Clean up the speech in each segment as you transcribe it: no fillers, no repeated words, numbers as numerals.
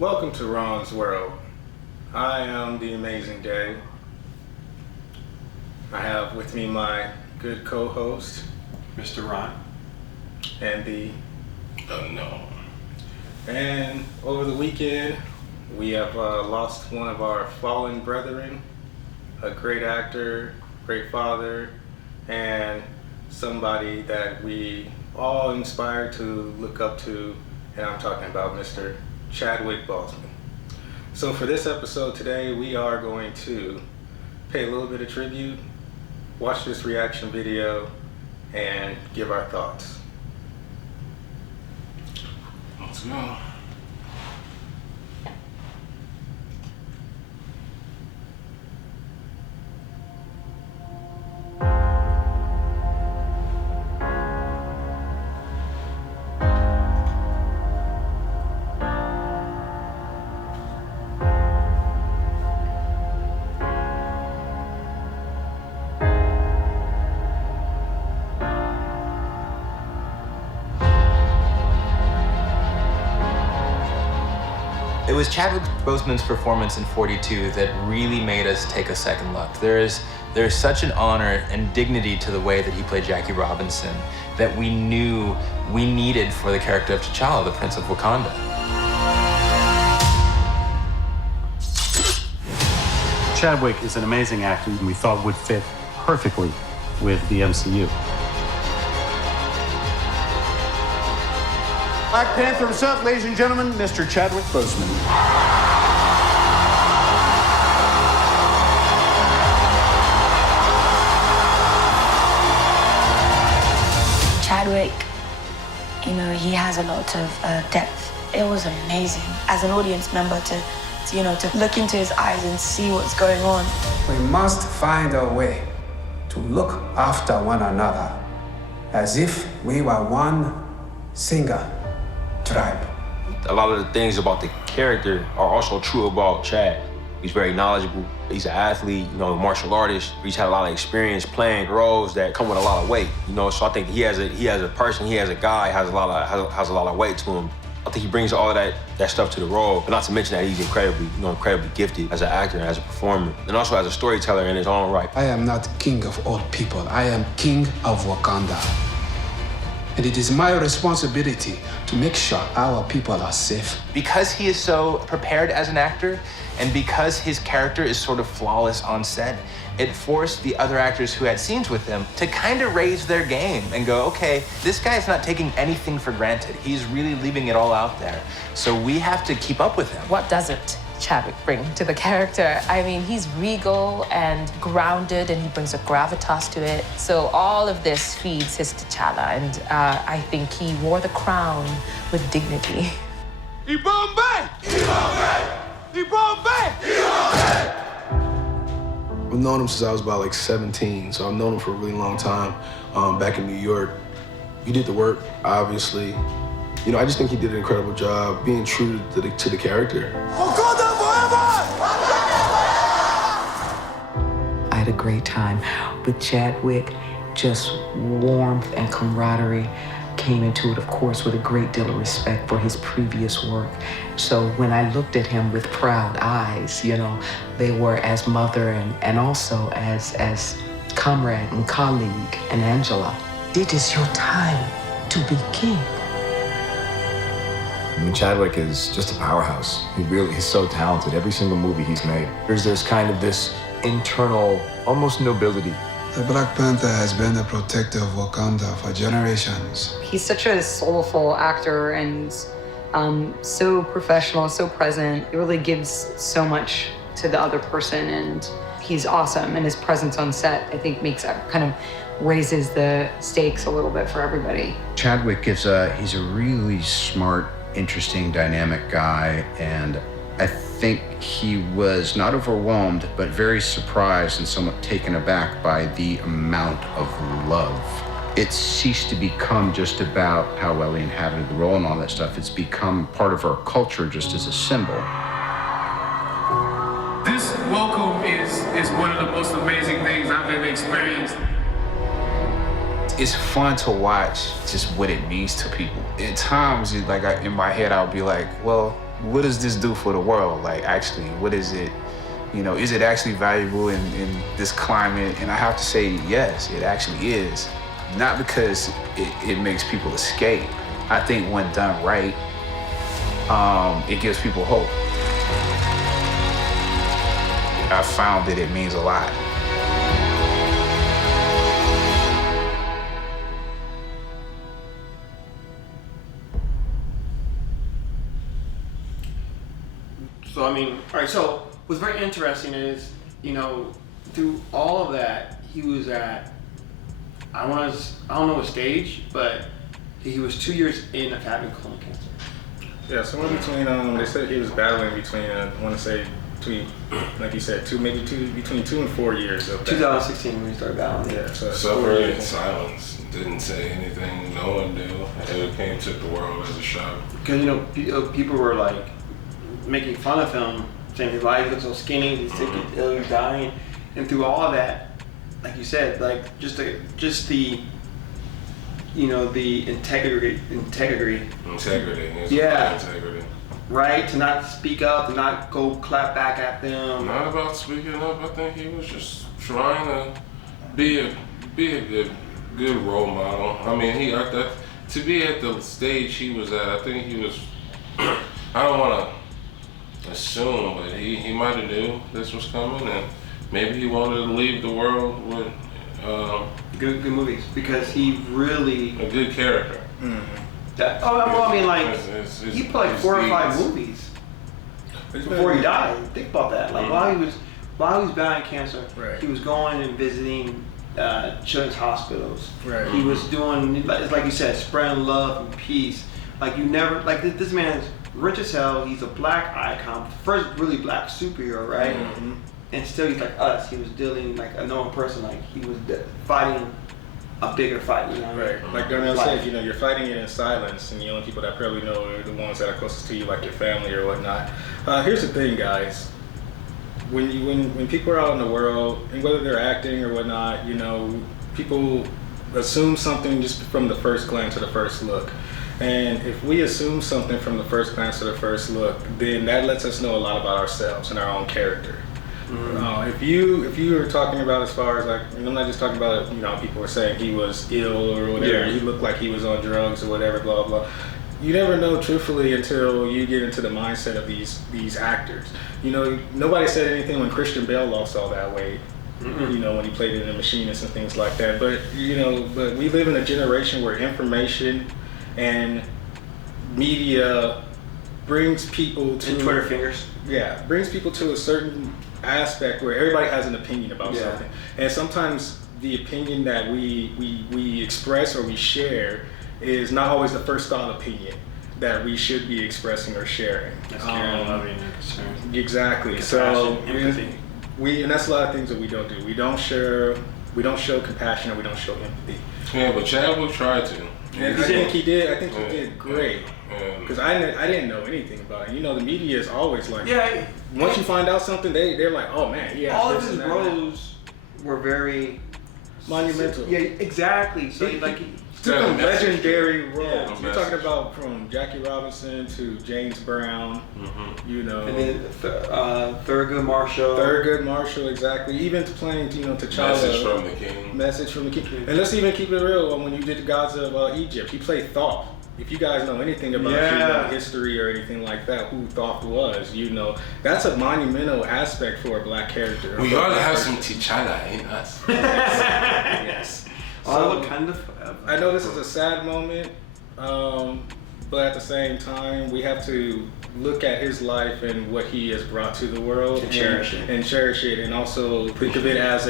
Welcome to Ron's World. I am the Amazing Day. I have with me my good co-host, Mr. Ron. and the Unknown. And over the weekend, we have lost one of our fallen brethren, a great actor, great father, and somebody that we all inspire to look up to, and I'm talking about Mr. Chadwick Boseman. So for this episode today, we are going to pay a little bit of tribute, watch this reaction video, and give our thoughts. Let's go. It was Chadwick Boseman's performance in 42 that really made us take a second look. There is such an honor and dignity to the way that he played Jackie Robinson that we knew we needed for the character of T'Challa, the Prince of Wakanda. Chadwick is an amazing actor and we thought would fit perfectly with the MCU. Black Panther himself, ladies and gentlemen, Mr. Chadwick Boseman. Chadwick, he has a lot of depth. It was amazing as an audience member to look into his eyes and see what's going on. We must find a way to look after one another as if we were one single tribe. A lot of the things about the character are also true about Chad. He's very knowledgeable. He's an athlete, a martial artist. He's had a lot of experience playing roles that come with a lot of weight, So I think he has a person, he has a guy, has a lot of weight to him. I think he brings all of that stuff to the role, but not to mention that he's incredibly gifted as an actor and as a performer, and also as a storyteller in his own right. I am not king of all people. I am king of Wakanda. And it is my responsibility to make sure our people are safe. Because he is so prepared as an actor, and because his character is sort of flawless on set, it forced the other actors who had scenes with him to kind of raise their game and go, okay, this guy's not taking anything for granted. He's really leaving it all out there. So we have to keep up with him. What doesn't Chadwick bring to the character? I mean, he's regal and grounded, and he brings a gravitas to it. So all of this feeds his T'Challa, and I think he wore the crown with dignity. I've known him since I was about 17, so I've known him for a really long time. Back in New York, he did the work, obviously. I just think he did an incredible job being true to the character. I had a great time with Chadwick. Just warmth and camaraderie came into it, of course, with a great deal of respect for his previous work. So when I looked at him with proud eyes, they were as mother and also as comrade and colleague and Angela. It is your time to be king. Chadwick is just a powerhouse. He's so talented. Every single movie he's made, there's kind of this internal, almost nobility. The Black Panther has been the protector of Wakanda for generations. He's such a soulful actor and so professional, so present. He really gives so much to the other person, and he's awesome. And his presence on set, I think, raises the stakes a little bit for everybody. Chadwick he's a really smart, interesting, dynamic guy, and I think he was not overwhelmed, but very surprised and somewhat taken aback by the amount of love. It ceased to become just about how well he inhabited the role and all that stuff. It's become part of our culture just as a symbol. This welcome is one of the most amazing things I've ever experienced. It's fun to watch just what it means to people. At times, in my head, I'll be like, well, what does this do for the world? Like, actually, what is it? You know, is it actually valuable in this climate? And I have to say, yes, it actually is. Not because it makes people escape. I think when done right, it gives people hope. I found that it means a lot. So, I mean, all right, so what's very interesting is, you know, through all of that, he was at, I don't know what stage, but he was 2 years in of having colon cancer. Yeah, somewhere between, they said he was battling between, I want to say, between, like you said, between 2 and 4 years of that. 2016 when he started battling. Yeah, so Suffering in silence. Didn't say anything. No one knew. It came took the world as a shock. Because, you know, people were like making fun of him, saying his life looks so skinny, he's sick, he's ill, he's dying. And through all of that, like you said, like just the you know, the integrity. Yeah. Integrity. Right? To not speak up, to not go clap back at them. Not about speaking up. I think he was just trying to be a good role model. I mean, to be at the stage he was at, I think he was. I don't want to assume, but he might have knew this was coming, and maybe he wanted to leave the world with good movies, because he really a good character. I mean, like he put like 4 or 5 movies before he died. Think about that. Like while he was battling cancer, he was going and visiting children's hospitals. Right. He was doing, it's like you said, spreading love and peace. Like you never, like this man's rich as hell. He's a black icon, first really black superhero, right? Mm-hmm. And still, he's like us. He was dealing like a normal person. Like he was fighting a bigger fight, you know? Right. Like Darnell said, you know, you're fighting it in silence, and the only people that probably know are the ones that are closest to you, like your family or whatnot. Here's the thing, guys. When people are out in the world, and whether they're acting or whatnot, you know, people assume something just from the first glance or the first look. And if we assume something from the first glance or the first look, then that lets us know a lot about ourselves and our own character. Mm-hmm. If you were talking about as far as like, and I'm not just talking about, you know, people were saying he was ill or whatever, he looked like he was on drugs or whatever, blah blah blah. You never know truthfully until you get into the mindset of these actors. You know, nobody said anything when Christian Bale lost all that weight. Mm-hmm. You know, when he played in The Machinist and things like that. But you know, but we live in a generation where information and media brings people to, and Twitter fingers. Yeah, brings people to a certain aspect where everybody has an opinion about something, and sometimes the opinion that we express or we share is not always the first thought opinion that we should be expressing or sharing. That's caring, loving, and concern. Exactly. Compassion, So empathy. And that's a lot of things that we don't do. We don't show compassion, or we don't show empathy. Yeah, but Chadwick tried to. And I think he did great. Because I didn't know anything about it. You know, the media is always like, once you find out something, they're like, oh man, yeah. All of his roles were very monumental. Yeah, exactly. So he took a legendary role. You're talking about from Jackie Robinson to James Brown, you know. And then Thurgood Marshall. Exactly. Even to playing, you know, T'Challa. Message from the King. And let's even keep it real. When you did the Gods of Egypt, he played Thoth. If you guys know anything about history or anything like that, who Thoth was, you know, that's a monumental aspect for a black character. We ought to have some T'Challa in us. Yes. So, I know this is a sad moment, but at the same time, we have to look at his life and what he has brought to the world and cherish it, and also think of it as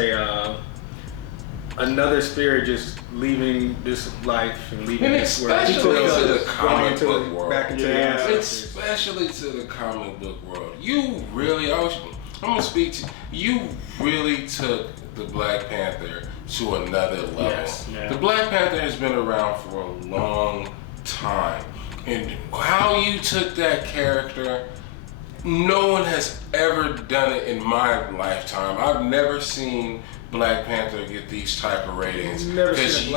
another spirit just leaving this life and leaving this world. Especially to the comic book world. Especially to the comic book world. I'm gonna speak to you. Really took the Black Panther to another level. Yes. Yeah. The Black Panther has been around for a long time. And how you took that character, no one has ever done it in my lifetime. I've never seen Black Panther get these type of ratings because you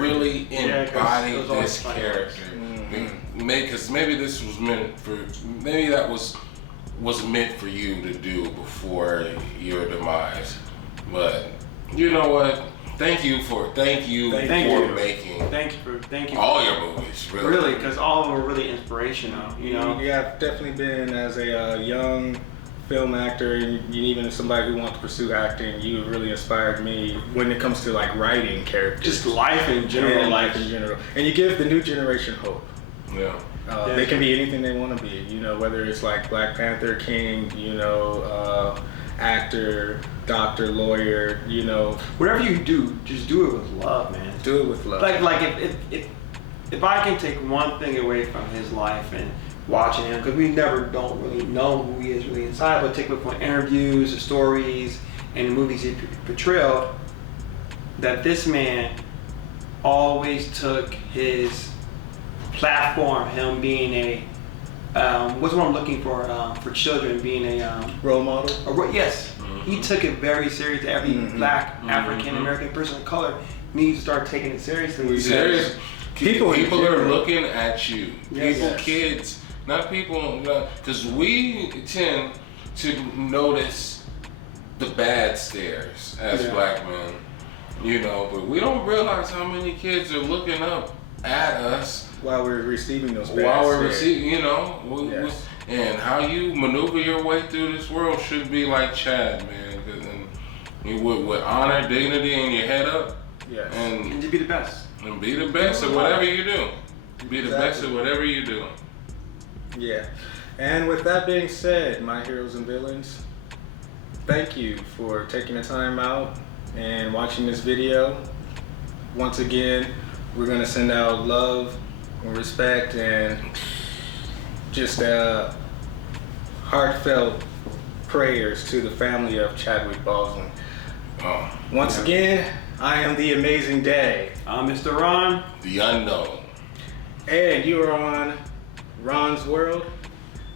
really embodied this character Because maybe this was meant for, maybe that was meant for you to do before your demise. But you know what? Thank you for making all your movies. Really, because all of them were really inspirational. You know, you have definitely been as a young film actor, and even somebody who wants to pursue acting. You really inspired me when it comes to like writing characters, just life in general, and you give the new generation hope. Yeah. They can be anything they want to be. You know, whether it's like Black Panther, King. You know. Actor, doctor, lawyer, you know. Whatever you do, just do it with love, man. Do it with love. Like if I can take one thing away from his life and watching him, because we don't really know who he is really inside, but take away from interviews, the stories, and the movies he portrayed, that this man always took his platform, him being a what's what I'm looking for children, being a role model. Yes, he took it very serious. Every Black African American person of color needs to start taking it seriously. Serious. People are looking at you. Kids, not people, because we tend to notice the bad stares as Black men, you know, but we don't realize how many kids are looking up at us while we're receiving those bad you know, and how you maneuver your way through this world should be like Chad, man, and with honor, dignity, and your head up, and to be the best. And be the best at whatever you do. Be the best at whatever you do. Yeah. And with that being said, my heroes and villains, thank you for taking the time out and watching this video. Once again, we're going to send out love and respect and just heartfelt prayers to the family of Chadwick Boseman. Once again, I am the Amazing Day. I'm Mr. Ron. The Unknown. And you are on Ron's World.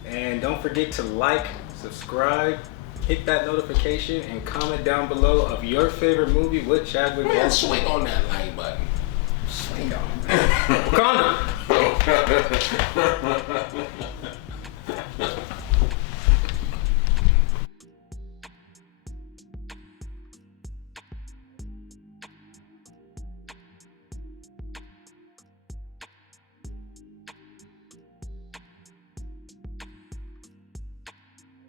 And don't forget to like, subscribe, hit that notification, and comment down below of your favorite movie with Chadwick Boseman. Man, swing on that like button. Swing on. Wakanda.